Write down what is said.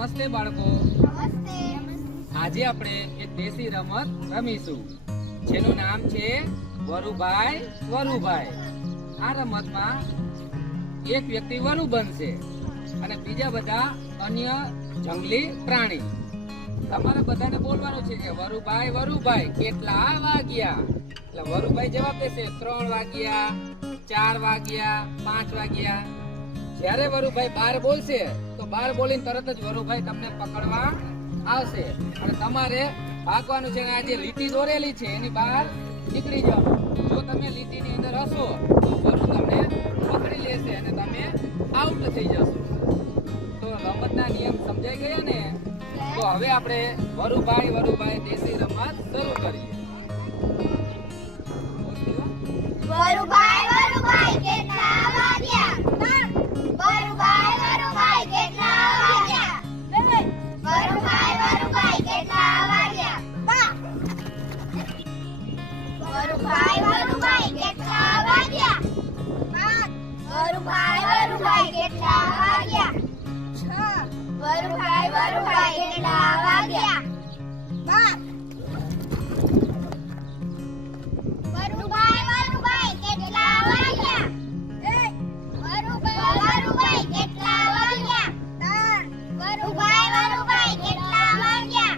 નમસ્તે બાળકો. આજે આપણે એક દેશી રમત રમીશું. જેનું નામ છે વરુભાઈ વરુભાઈ. આ રમતમાં એક વ્યક્તિ વરુ બનશે અને બીજા બધા અન્ય જંગલી પ્રાણી. તમારે બધાને બોલવાનું છે કે વરુભાઈ વરુભાઈ કેટલા વાગ્યા? એટલે વરુભાઈ જવાબ દેશે ત્રણ વાગ્યા ચાર વાગ્યા પાંચ વાગ્યા. જ્યારે વરુભાઈ બાર બોલશે બાર બોલીને તરત જ વરુભાઈ તમને પકડવા આવશે. અને તમારે ભાગવાનું છે આ જે લીટી દોરેલી છે, એની બહાર નીકળી જાઓ. જો તમે લીટીની અંદર હશો, તો વરુ તમને પકડી લેશે અને તમે આઉટ થઈ જશો. તો રમતના નિયમ સમજાઈ ગયા ને? તો હવે આપણે વરુભાઈ વરુભાઈ દેશી રમત શરૂ કરીએ. વરુભાઈ! વરુભાઈ વરુભાઈ કેટલા વાગ્યા?